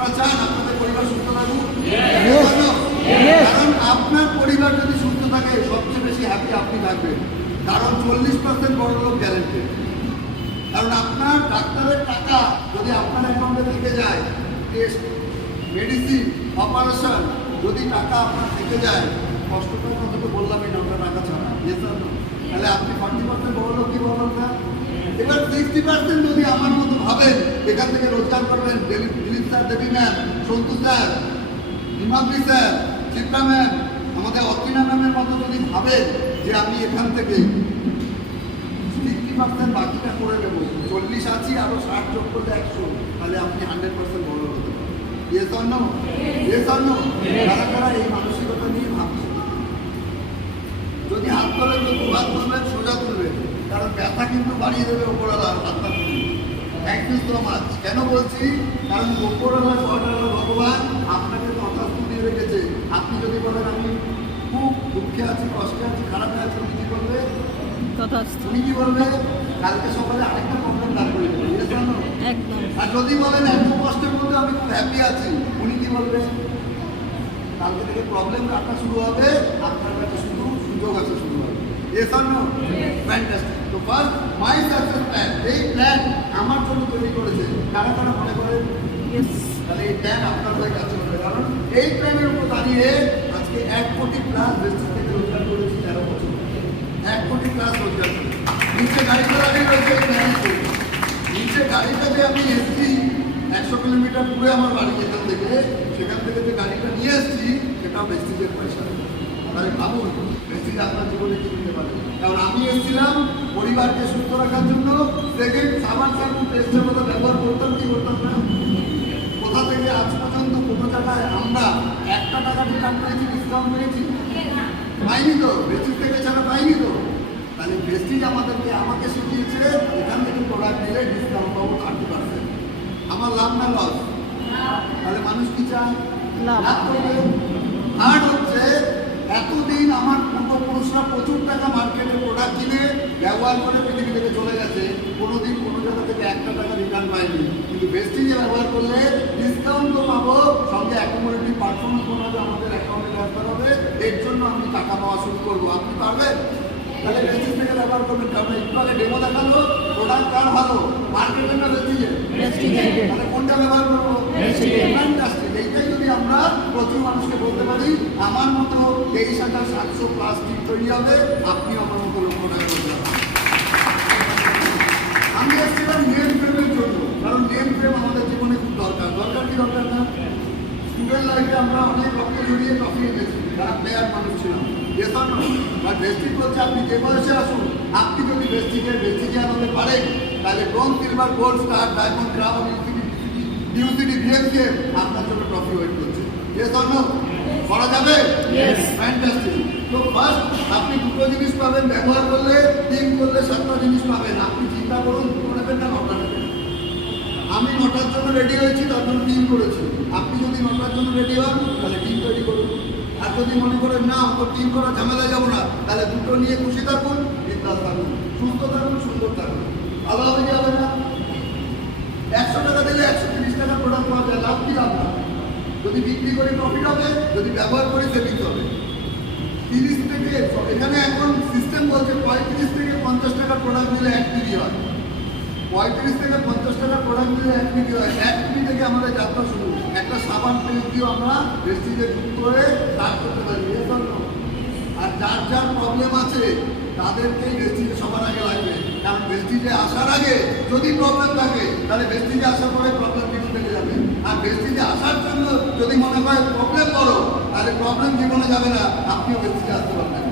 আপনারা চান আপনাদের পরিবার সুস্থ থাকুক? কারণ আপনার পরিবার যদি সুস্থ থাকে সবচেয়ে বেশি হ্যাপি আপনি থাকবেন। কারণ 40% বড় লোক গ্যারেন্টি। কারণ আপনার ডাক্তারের টাকা যদি আপনার অ্যাকাউন্টে থেকে যায়, টেস্ট, মেডিসিন, অপারেশন যদি টাকা আপনার থেকে যায়, কষ্টটার কথা তো বললামই না, ওটা টাকা ছাড়া। তাহলে আপনি 40% বড় লোক কি বড় লোক না? এবার 60% যদি আমার মতো ভাবেন এখান থেকে রোজগার করবেন, Dilip sir, Debi ma'am, Santu sir, Himadri sir, Chitra ma'am, আমাদের অর্চিনা ম্যামের মতো যদি ভাবেন যে আমি এখান থেকে 60% বাকিটা করে দেবো, 40 আছি আরো 60 যোগ করলে 100, তাহলে আপনি 100% বড় হতে পারেন। Yes or no? Yes or no? কারা কারা এই মানসিকতা নিয়ে ভাবছে? যদি হাত তোলেন তো হাত তুলবেন, সোজা তুলবেন, কারণ ব্যথা কিন্তু বাড়িয়ে দেবে ওপরওয়ালা হাতটা তুলবে। Thank you so much. কেন বলছি? কারণ ওপরওয়ালা ভগবান আপনাকে তথাস্থ দিয়ে রেখেছে। আপনি যদি বলেন আমি খুব দুঃখে আছি, কষ্টে আছি, খারাপে আছি, উনি কি বলবে? উনি কি বলবে? কালকে সকালে আরেকটা প্রবলেম দাঁড় করে দেবে। আর যদি বলেন এত কষ্টের মধ্যে আমি খুব হ্যাপি আছি, উনি কি বলবে? কালকে থেকে প্রবলেম কাটা শুরু হবে, আপনার কাছে শুধু সুযোগ আছে শুরু হবে। Yes or no? Fantastic. তো ফার্স্ট মাই সাকসেস প্ল্যান, এই প্ল্যান আমার জন্য তৈরি করেছে। কারা কারা মনে করেন? তাহলে এই প্ল্যান আপনার হয়ে কাজ করবে। কারণ এই প্ল্যানের উপর দাঁড়িয়ে আজকে 1 কোটি প্লাস বেসিক থেকে রোজগার করেছি 13 বছর। 1 কোটি প্লাস রোজগার করেছি। নিচে গাড়িটা দাঁড়িয়ে রয়েছে এই প্ল্যান। নিচে গাড়িটাতে আমি এসছি 100 কিলোমিটার দূরে আমার বাড়ি, এখান থেকে সেখান থেকে যে গাড়িটা নিয়ে এসছি সেটাও বেস্টিজের পয়সা। তাহলে ভাবুন বেস্টিজ আপনার জীবনে কি দিতে পারে। কারণ আমি এসেছিলাম পরিবারকে সুস্থ রাখার জন্য। সেকেন্ড, সাবান সাবুন পেস্টের মতো ব্যবহার করতাম কি করতাম না? কোথা থেকে আজ পর্যন্ত কোনো জায়গায় আমরা 1 টাকা রিটার্ন পেয়েছি, ডিসকাউন্ট পেয়েছি? পাইনি তো। বেস্টিজ থেকে ছাড়া পাইনি তো। তাহলে বেস্টিজ আমাকে শিখিয়েছে এখান থেকে প্রোডাক্ট নিলে ডিসকাউন্ট পাবো 30%। আমার লাভ না লস? তাহলে মানুষ কি চায়? লাভ করবে। থার্ড হচ্ছে এতদিন আমার পূর্বপুরুষরা প্রচুর টাকা মার্কেটে প্রোডাক্ট কিনে ব্যবহার করে পৃথিবী থেকে চলে গেছে, কোনোদিন কোনো জায়গা থেকে 1 টাকা রিটার্ন পাইনি। কিন্তু বেস্টিজে ব্যবহার করলে ডিসকাউন্ট তো পাবো, সঙ্গে অ্যাকোমোডেটিভ পারফরমেন্স বানাবে, আমাদের অ্যাকাউন্টে ট্রান্সফার হবে। এর জন্য আমি টাকা পাওয়া শুরু করবো। আপনি পারবেন? তাহলে বেস্টিজ থেকে ব্যবহার করবেন। কারণ একটু আগে ডেমো দেখালো, প্রোডাক্ট কার ভালো, মার্কেটের না বেস্টিজের? তাহলে কোনটা ব্যবহার করবো? ফ্যান্টাস্টিক। এইটাই যদি আমরা প্রচুর মানুষকে বলতে পারি, আমার মতো 23,700 প্লাস্টিক তৈরি হবে, আপনি আমার মতো 1,00,000 টাকা রোজগার। আমি এসেছিলাম নেম ফ্রেমের জন্য, কারণ নেম ফ্রেম আমাদের জীবনে খুব দরকার। দরকার কি দরকার না? স্টুডেন্ট লাইফে আমরা অনেক রক্ত জড়িয়ে ট্রফি এনেছি, যারা প্লেয়ার মানুষ ছিলাম। বা বেস্টিজ বলছে আপনি যে বয়সে আসুন, আপনি যদি বেস্টিজে আনতে পারেন, তাহলে bronze, silver, gold, star, diamond, crown, UCD, VMCM আপনার জন্য ট্রফি ওয়েট করছে। Yes or no? করা যাবে? ফ্যান্টাস্টিক। তো ফার্স্ট আপনি দুটো জিনিস পাবেন ব্যবহার করলে, 3 করলে 7টা জিনিস পাবেন। আপনি চিন্তা করুন, দুটো নেবেন না 9টা নেবেন? আমি 9টার জন্য রেডি হয়েছি, তার জন্য 3 করেছি। আপনি যদি 9টার জন্য রেডি হন তাহলে 3 তৈরি করুন। আর যদি মনে করেন না তো 3 করা ঝামেলা যাবো না, তাহলে দুটো নিয়ে খুশি থাকুন, বিন্দাস থাকুন, সুস্থ থাকুন, সুন্দর থাকুন। ভালো হবে কি হবে না? 100 টাকা দিলে 130 টাকা প্রোডাক্ট পাওয়া যায়, লাভ কি লাভ না? যদি বিক্রি করি প্রফিট হবে, যদি ব্যবহার করি সেভিংস হবে। 30 থেকে এখানে এখন সিস্টেম বলছে 35 থেকে 50 টাকা প্রোডাক্ট দিলে 1 কেজি হয়। 35 থেকে 50 টাকা প্রোডাক্ট দিলে 1 কেজি হয়। 1 কেজি থেকে আমাদের যাত্রা শুরু। একটা সাবান পেস্ট দিয়েও আমরা বেস্টিজে যুক্ত হয়ে স্টার্ট করতে পারি। আর যার যার প্রবলেম আছে তাদেরকেই বেস্টিজে সবার আগে লাগবে। কারণ বেস্টিজে আসার আগে যদি প্রবলেম থাকে, তাহলে বেস্টিজে আসার পরে প্রবলেম কিছু থেকে যাবে। আর বেস্টিজে আসার জন্য যদি মনে হয় প্রবলেম বড়, তাহলে প্রবলেম জীবনে যাবে না, আপনিও বেস্টিজে আসতে পারবেন।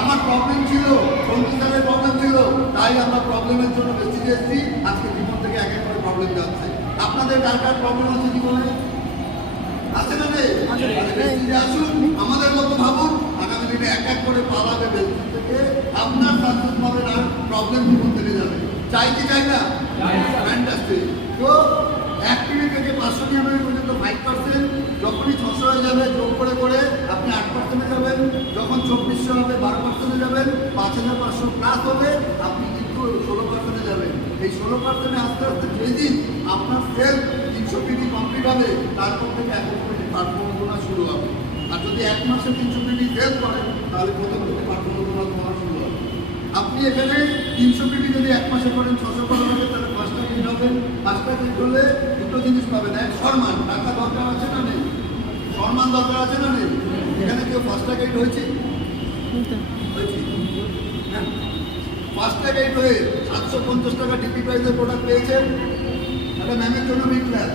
আমার প্রবলেম ছিল, সংসারের প্রবলেম ছিল, তাই আমরা প্রবলেমের জন্য বেস্টিজে এসেছি। আজকে জীবন থেকে এক এক করে প্রবলেম যাচ্ছে। আপনাদের কার কার প্রবলেম আছে জীবনে? আছে না নেই? বেস্টিজে আসুন, আমাদের মতো ভাবুন, আগামী দিনে এক এক করে পালাবে বেস্টিজ থেকে, আপনার সাকসেস পাবেন আর প্রবলেম জীবন থেকে যাবে। চাই কি চাই না? ফ্যান্টাস্টিক। তো 1 কেজি থেকে 599 পর্যন্ত 5%, যখনই 600 হয়ে যাবে যোগ করে করে আপনি 8%-এ যাবেন, যখন 2400 হবে 12%-এ যাবেন, 5500 প্লাস হবে আপনি কিন্তু 16%-এ যাবেন। এই 16%-এ আস্তে আস্তে যেদিন আপনার সেল 300 পিডি হবে তারপর থেকে এখন পারফর্মা শুরু হবে। আর যদি 1 মাসে 300 পিটি ফেল করে তাহলে প্রথম থেকে পারফর্মা তোমার শুরু হবে। আপনি এখানে 300 পিটি যদি 1 মাসে করেন 600 করা হবে, তাহলে 5টা পিট হবেন। 5টা পিট হলে দুটো জিনিস পাবেন, এক সম্মান, টাকা দরকার আছে না নেই? সম্মান দরকার আছে না নেই? এখানে কেউ 5টা গেট হয়েছে? হ্যাঁ, 5টা গেট হয়ে 750 টাকা ডিপি প্রাইসের প্রোডাক্ট পেয়েছেন, একটা ম্যামের জন্য বিক্লাস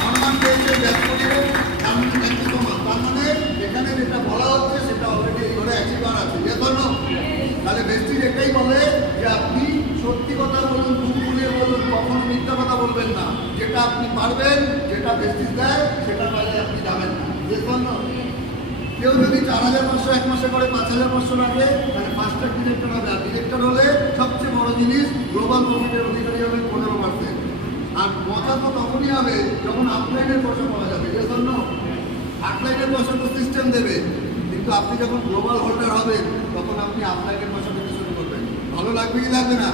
সম্মান পেয়েছে ব্যাপকটিরে, তার মানে এখানে যেটা বলা হচ্ছে সেটা অলরেডি এই ঘরে অ্যাচিভার আছে। যে ধরো তাহলে বেস্টিজ এটাই বলে যে আপনি সত্যি কথা বলুন, মুখ খুলিয়ে বলুন, কখনো মিথ্যা কথা বলবেন না। যেটা আপনি পারবেন, যেটা বেস্টিজ দেয় সেটা বাইরে আপনি যাবেন না। যে ধরো কেউ যদি 4,500 1 মাসে করে 5,500 রাখে, তাহলে 5টা ডিরেক্টর হবে। আর ডিরেক্টর হলে সবচেয়ে বড় জিনিস গ্লোবাল প্রফিটের অধিকারী হবে 15%। আর মজা তো তখনই হবে যখন আপলাইনের পয়সা পাওয়া যাবে। যে জন্য আপলাইনের পয়সা তো সিস্টেম দেবে, কিন্তু আপনি যখন গ্লোবাল হোল্ডার হবেন তখন আপনি আপলাইনের পয়সা পেতে শুরু করবেন। ভালো লাগবে কি লাগবে না?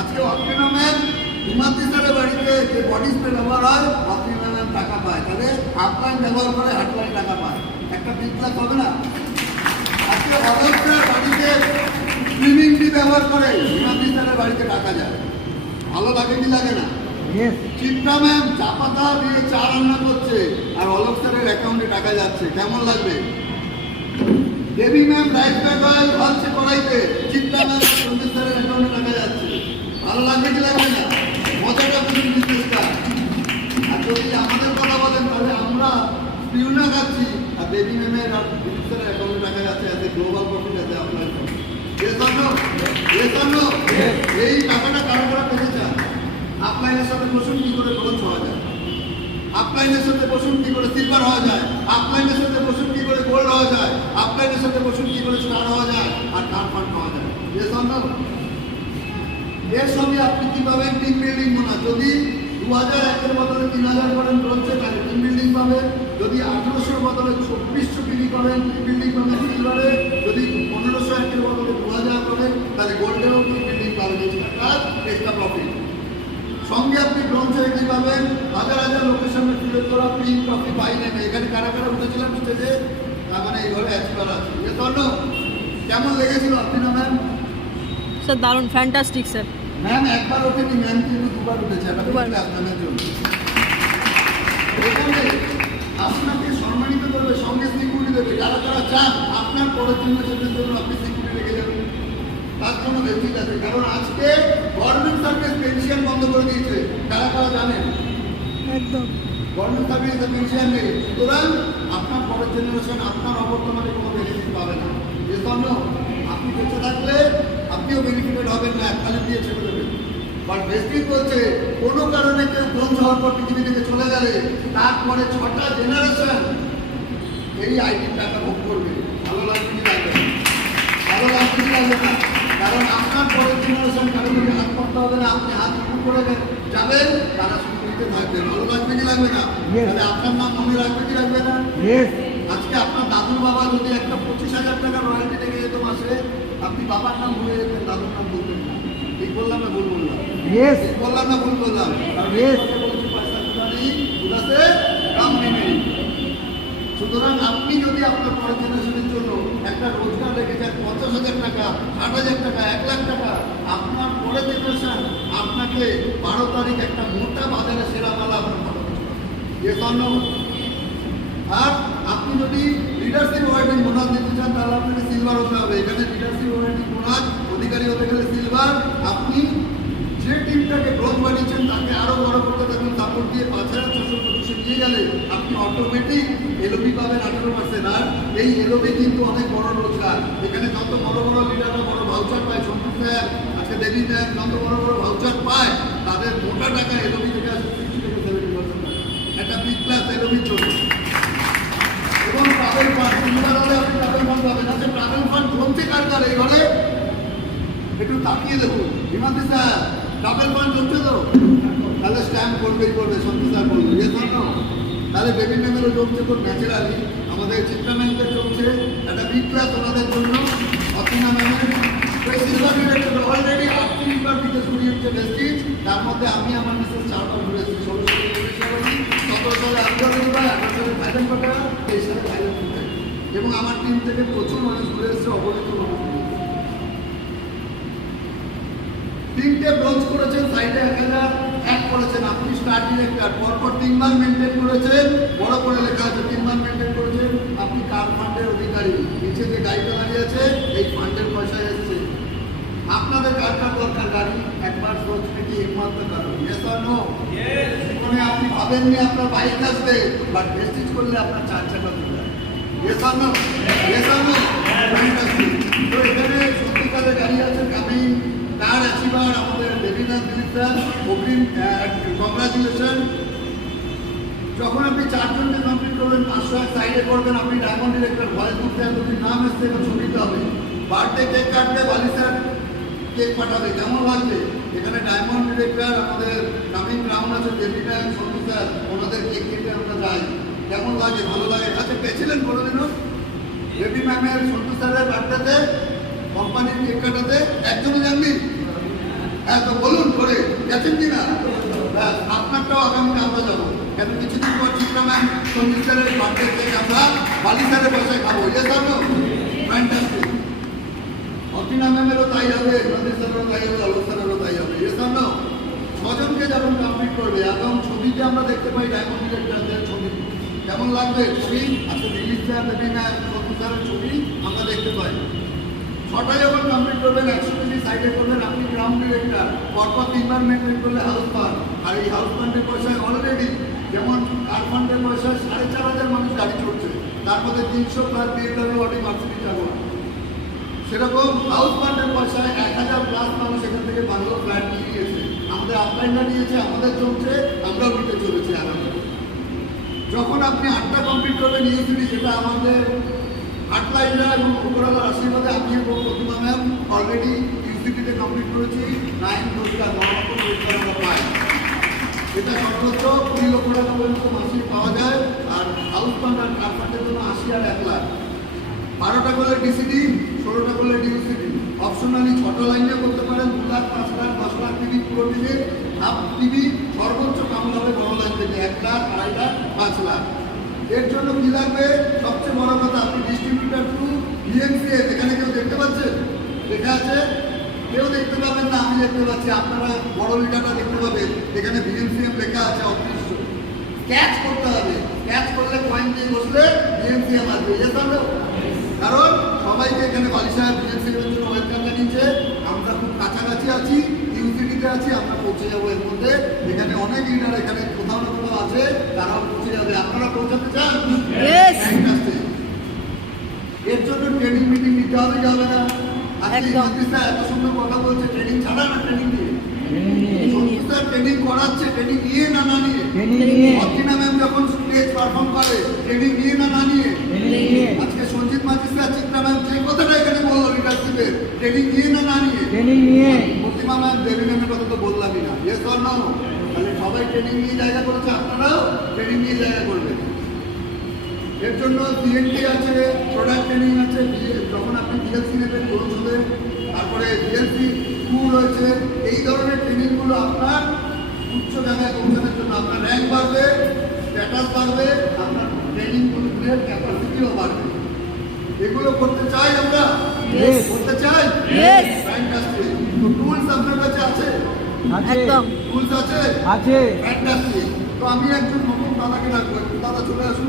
আজকে অর্পিনা ম্যাম হিমাদ্রি স্যারের বাড়িতে যে বডি স্প্রে ব্যবহার হয়, অর্পিনা ম্যাম টাকা পায়, তাহলে আপলাইন ব্যবহার করে হাটলাইন টাকা পায়, একটা বিপ্লব হবে না? আজকে অদর্শার বাড়িতে স্ট্রিমিং টি ব্যবহার করে হিমাদ্রি স্যারের বাড়িতে টাকা যায়, ভালো লাগে কি লাগে না? চিত্রা ম্যাম চা পাতা দিয়ে চা রান্না করছে আর অলোক স্যারের অ্যাকাউন্টে টাকা যাচ্ছে, কেমন লাগবে? দেবী ম্যাম রাইস ব্যাগ অয়েল ঢালছে কড়াইতে, চিত্রা ম্যাম সন্দীপ স্যারের অ্যাকাউন্টে টাকা যাচ্ছে, ভালো লাগবে কি লাগবে না? মজাটা বুঝুন বিজনেসটা। আর যদি আমাদের কথা বলেন তাহলে আমরা পিউনা খাচ্ছি আর দেবী ম্যামের আর দিলীপ স্যারের অ্যাকাউন্টে টাকা যাচ্ছে, এতে গ্লোবাল প্রফিট আছে আপনার। এই টাকাটা কারো কারা পেতে চান? আপলাইনের সাথে বসুন কি করে ব্রোঞ্জ হওয়া যায়, আপলাইনের সাথে বসুন কি করে সিলভার হওয়া যায়, আপলাইনের সাথে বসুন কি করে গোল্ড হওয়া যায়, আপলাইনের সাথে বসুন কি করে স্টার হওয়া যায় আর কার ফান্ড হওয়া যায়। এর সঙ্গে আপনি কি পাবেন? Team building bonus. যদি 2001-এর বদলে 3,000 করেন ব্রোঞ্জে, তাহলে টিম বিল্ডিং পাবেন। যদি 1800-এর বদলে 2400 পিডি করেন, টিম বিল্ডিং পাবেন সিলভারে। যদি 1501-এর বদলে 2000 করেন, তাহলে গোল্ডেরও টিম বিল্ডিং পাবেন, এক্সট্রা কাজ, এক্সট্রা প্রফিট। সঙ্গে আপনি ব্রোঞ্জে কি পাবেন? হাজার হাজার লোকের সামনে তুলে ধরা প্রিন্ট ট্রফি পাই নেবে। এখানে কারা কারা উঠেছিলাম স্টেজে, তার মানে এই ঘরে অ্যাচিভার আছে। এ ধরো কেমন লেগেছিল অর্পিনা ম্যাম? স্যার দারুণ, ফ্যান্টাস্টিক স্যার। ম্যাম একবার ওঠেনি, ম্যাম কিন্তু দুবার উঠেছে, এটা আপনাদের জন্য। এখানে আপনাকে সম্মানিত করবে, সঙ্গে সিকিউরিটি দেবে। যারা যারা চান আপনার পরের জেনারেশনের জন্য আপনি সিকিউরিটি রেখে যাবেন, তার জন্য বেশি আছে। কারণ আজকে গভর্নমেন্ট সার্ভিস পেনশন বন্ধ করে দিয়েছে, কারা কারা জানেন? একদম গভর্নমেন্ট সার্ভিসে পেনশন নেই, সুতরাং আপনার পরের জেনারেশন আপনার অবর্তমানে কোনো বেনিফিট পাবে না। এর জন্য আপনি বেঁচে থাকলে আপনিও বেনিফিটেড হবেন না, এককালীন দিয়ে ছেড়ে দেবেন। বাট বেস্টিং বলছে কোনো কারণে কেউ ব্রোঞ্জ হওয়ার পর পৃথিবী থেকে চলে গেলে তারপরে 6টা জেনারেশন এই আইডির টাকা ভোগ করবে। ভালো লাগবে কি লাগবে? ভালো লাগবে কি লাগবে না? কারণ আপনার পরের জেনারেশন কারো থেকে হাত করতে হবে না, আপনি হাত উপর করে যাবেন, তারা সুবিধে থাকবে। ভালো লাগবে কি লাগবে না? তাহলে আপনার নাম মনে রাখবে কি রাখবে না? আজকে আপনার দাদুর বাবা যদি একটা 25,000 টাকা রয়্যালটি রেখে যেত মাসে, আপনি বাবার নাম ভুলে যেতেন, দাদুর নাম বলতেন না। ঠিক বললাম না ভুল বললাম? ঠিক বললাম না ভুল বললাম? সুতরাং আপনি যদি আপনার পরের জেনারেশনের জন্য একটা রোজগার রেখে যান 50,000 টাকা, 60,000 টাকা, 1 লাখ টাকা, আপনার পরের জেনারেশন আপনাকে 12 তারিখ একটা মোটা বাজারে সেরা মালা আপনার ভালো আর আপনি যদি লিডারশিপ ওয়ার্ডিং বোনাস দিতে চান তাহলে আপনাকে সিলভার হতে হবে। এখানে লিডারশিপ ওয়ার্ডিং বোনাস অধিকারী হতে গেলে সিলভার। আপনি যে টিমটাকে ব্রোঞ্জ বানিয়েছেন তাকে আরও বড় করতে থাকুন, সাপোর্ট দিয়ে 5,625 নিয়ে গেলে আপনি অটোমেটিক এলওবি পাবেন 18%। আর এই এলওবি কিন্তু অনেক বড় রোজগার। এখানে যত বড় বড় লিডাররা বড় ভাউচার পায়, সন্তোষ স্যার আজকে দেবী ম্যাম যত বড় বড় ভাউচার পায়, তাদের মোটা টাকা এলওবি থেকে আসে 60-70%। একটা বিগ ক্লাস এলওবির জন্য। এবং ট্রাভেল ফান্ড, সিলভার হলে আপনি ট্রাভেল ফান্ড পাবেন। আচ্ছা ট্রাভেল ফান্ড জমছে কার কার এই ঘরে? একটু তাকিয়ে দেখুন। হিমাদ্রি স্যার ট্রাভেল ফান্ড জমছে তো? তাহলে স্ট্যাম্প করবেই করবে, সত্যি স্যার বলবে ইয়ে জন্য। তাহলে বেবি ম্যামেরও জমছে তো ন্যাচারালি, আমাদের চিত্রা ম্যামকে জমছে, একটা বিগ ক্লাস ওনাদের জন্য। অর্পিনা ম্যামের সিলভার ডিরেক্টর অলরেডি 38বার বিদেশ ঘুরিয়েছে বেস্টিজ, তার মধ্যে আমি আমার মিসেস 4বার ঘুরেছি, 16 17 এবং আমার টিম থেকে প্রচুর মানুষ ঘুরে এসেছে, অগণিত মানুষ ঘুরে এসেছে। 3টে ব্রোঞ্জ করেছেন, সাইডে 1001 করেছেন। আপনি স্টার ডিরেক্টর, পরপর 3 বার মেনটেন করেছেন, বড় করে লেখা আছে 3 বার মেনটেন করেছেন। আপনি কার ফান্ডের অধিকারী, নিচে যে গাড়িটা দাঁড়িয়ে আছে এই ফান্ডের পয়সায় এসছে। আপনাদের কার কার দরকার গাড়ি? একবার সোচনে কি একমাত্র কারণ ইয়েস অর নো? জীবনে আপনি ভাবেননি আপনার বাইক আসবে, বাট প্রেস্টিজ করলে আপনার 4 চাকা চলে যায়। Yes or no? Yes or no? Fantastic. তো এখানে সত্যিকারের গাড়ি আছে কামিং তার অ্যাচিভার আমাদের দেবিনা দিলীপদার, অগ্রিম কংগ্রাচুলেশন। যখন আপনি 4 জনকে কমপ্লিট করবেন, 501 সাইডে করবেন, আপনি ডায়মন্ড ডিরেক্টর ভয়েস বুঝতে যদি নাম এসছে এবং ছবি দিতে হবে। বার্থডে কেক কাটবে, বালি স্যার কেক পাঠাবে, কেমন লাগবে? এখানে ডায়মন্ড ডিরেক্টর আমাদের কামিং রাউন্ড আছে, দেবিনা সন্তু স্যার, ওনাদের কেক কেটে আমরা যাই। কেমন লাগে? ভালো লাগে। আচ্ছা পেয়েছিলেন কোনোদিনও দেবী ম্যামের সন্তু স্যারের বার্থডেতে কোম্পানির কেক কাটাতে? একদমই জাননি। হ্যাঁ তো বলুন করে গেছেন কি না? আপনারটাও আগামী আমরা যাবো। কেন কিছুদিন পর চিত্রা ম্যাম সঞ্জিত স্যারের বার্থডে কেক আমরা বালি স্যারের পয়সায় খাবো। ইয়ে স্যার নো? ফ্যান্টাস্টিক। অর্টিনা ম্যামেরও তাই হবে, নদী স্যারেরও তাই হবে, আলোক স্যারেরও তাই হবে। ইয়ে স্যার নো? 6 জনকে যখন কমপ্লিট করবে এবং ছবিতে আমরা দেখতে পাই ডায়মন্ড ডিরেক্টরদের ছবি, কেমন লাগবে ছবি? আজকে দিলীপ স্যার, দেবী ম্যাম, সন্তু স্যারের ছবি আমরা দেখতে পাই। 6টা যখন কমপ্লিট করবেন, 100 কেজি সাইডে করবেন, আপনি গ্রাউন্ড ডিরেক্টর, পরপর 3 বার মেনটেন করলে হাউস ফান্ড। আর এই হাউস ফান্ডের পয়সায় অলরেডি যেমন কার ফান্ডের পয়সায় 4,500 মানুষ গাড়ি চড়ছে, তার মধ্যে 300 plus BMW Audi Mercedes Jaguar. সেরকম হাউস ফান্ডের পয়সায় 1000 প্লাস মানুষ এখান থেকে বাংলো ফ্ল্যাট নিয়ে গিয়েছে। আমাদের আপলাইনটা নিয়েছে, আমাদের চলছে, আমরাও নিতে চলেছি আগামী। যখন আপনি 8টা কমপ্লিট করবেন ইউসিডি, যেটা আমাদের আটলাইনরা এবং উপরওয়ালার আশীর্বাদে আমি এবং প্রতিমা ম্যাম অলরেডি ইউসিটিতে কমপ্লিট করেছি। 9 রোজগার মহাপ্রভু রোজগার আমরা পাই। এটা সর্বোচ্চ 20 লক্ষ টাকা পর্যন্ত মাসিক পাওয়া যায়। আর হাউস ফান্ড আর কার ফান্ডের জন্য 80 আর 1 লাখ। 12টা করলে ডিসিডি, 16টা করলে ডিউসিডি। অপশনালি 6টা লাইনে করতে পারেন, 2 লাখ, 5 লাখ, 10 লাখ টিভি, পুরো টিভি, হাফ টিভি, সর্বোচ্চ কামলা হবে বড় লাইন থেকে 1 লাখ, 2.5 লাখ, 5 লাখ। এর জন্য কি লাগবে? সবচেয়ে বড় কথা, আপনি ডিস্ট্রিবিউটার টু বিএনসিএস, এখানে কেউ দেখতে পাচ্ছেন? লেখা আছে? কেউ দেখতে পাবেন না, আমি দেখতে পাচ্ছি। আপনারা বড় লিটারটা দেখতে পাবেন, এখানে বিএনসিএম লেখা আছে অদৃশ্য। ক্যাচ করতে হবে, ক্যাচ করলে কয়েন দিয়ে বসলে বিএনসিএম আসবে। কারণ সবাইকে এখানে বালি সাহেব বিএনসিএম এর জন্য ওয়েলকাম জানিয়েছে। আমরা খুব কাছাকাছি আছি, ইউসিটিতে আছি, আমরা পৌঁছে যাবো এর মধ্যে। এখানে অনেক লিডার এখানে কোথাও না কোথাও আছে, তারাও পৌঁছে যাবে। আপনারা পৌঁছাতে চান? এর জন্য ট্রেনিং মিটিং নিতে হবে কি হবে না? আজকে মন্ত্রী স্যার এত সুন্দর কথা বলছে, ট্রেনিং ছাড়া না ট্রেনিং দিয়ে? সন্তু স্যার ট্রেনিং করাচ্ছে, ট্রেনিং নিয়ে না না নিয়ে? অর্চিনা ম্যাম যখন স্টেজ পারফর্ম করে, ট্রেনিং নিয়ে না না নিয়ে? আজকে সঞ্জিত মাঝি স্যার, চিত্রা ম্যাম যে কথাটা এখানে বললো লিডারশিপের, ট্রেনিং নিয়ে না না নিয়ে? প্রতিমা ম্যাম, দেবী ম্যামের কথা তো বললামই না। Yes or no? তাহলে সবাই ট্রেনিং নিয়ে জায়গা করেছে, আপনারাও ট্রেনিং নিয়ে জায়গা করবেন। এর জন্য সিএনটি আছে, প্রোডাক্ট ট্রেনিং আছে, যখন আপনি বিএলসি নেবেন ভবিষ্যতে, তারপরে বিএলসি 2 রয়েছে। এই ধরনের ট্রেনিংগুলো আপনার উচ্চ জায়গায় পৌঁছানোর জন্য আপনার র্যাঙ্ক বাড়বে, স্ট্যাটাস বাড়বে, আপনার ট্রেনিংগুলোর ক্যাপাসিটিও বাড়বে। এগুলো করতে চাই আমরা? করতে চাই? ফ্যান্টাস্টিক। তো টুলস আপনার কাছে আছে? একদম। টুলস আছে? ফ্যান্টাস্টিক। তো আমি একজন নতুন দাদাকে রাখবো, দাদা চলে আসুন।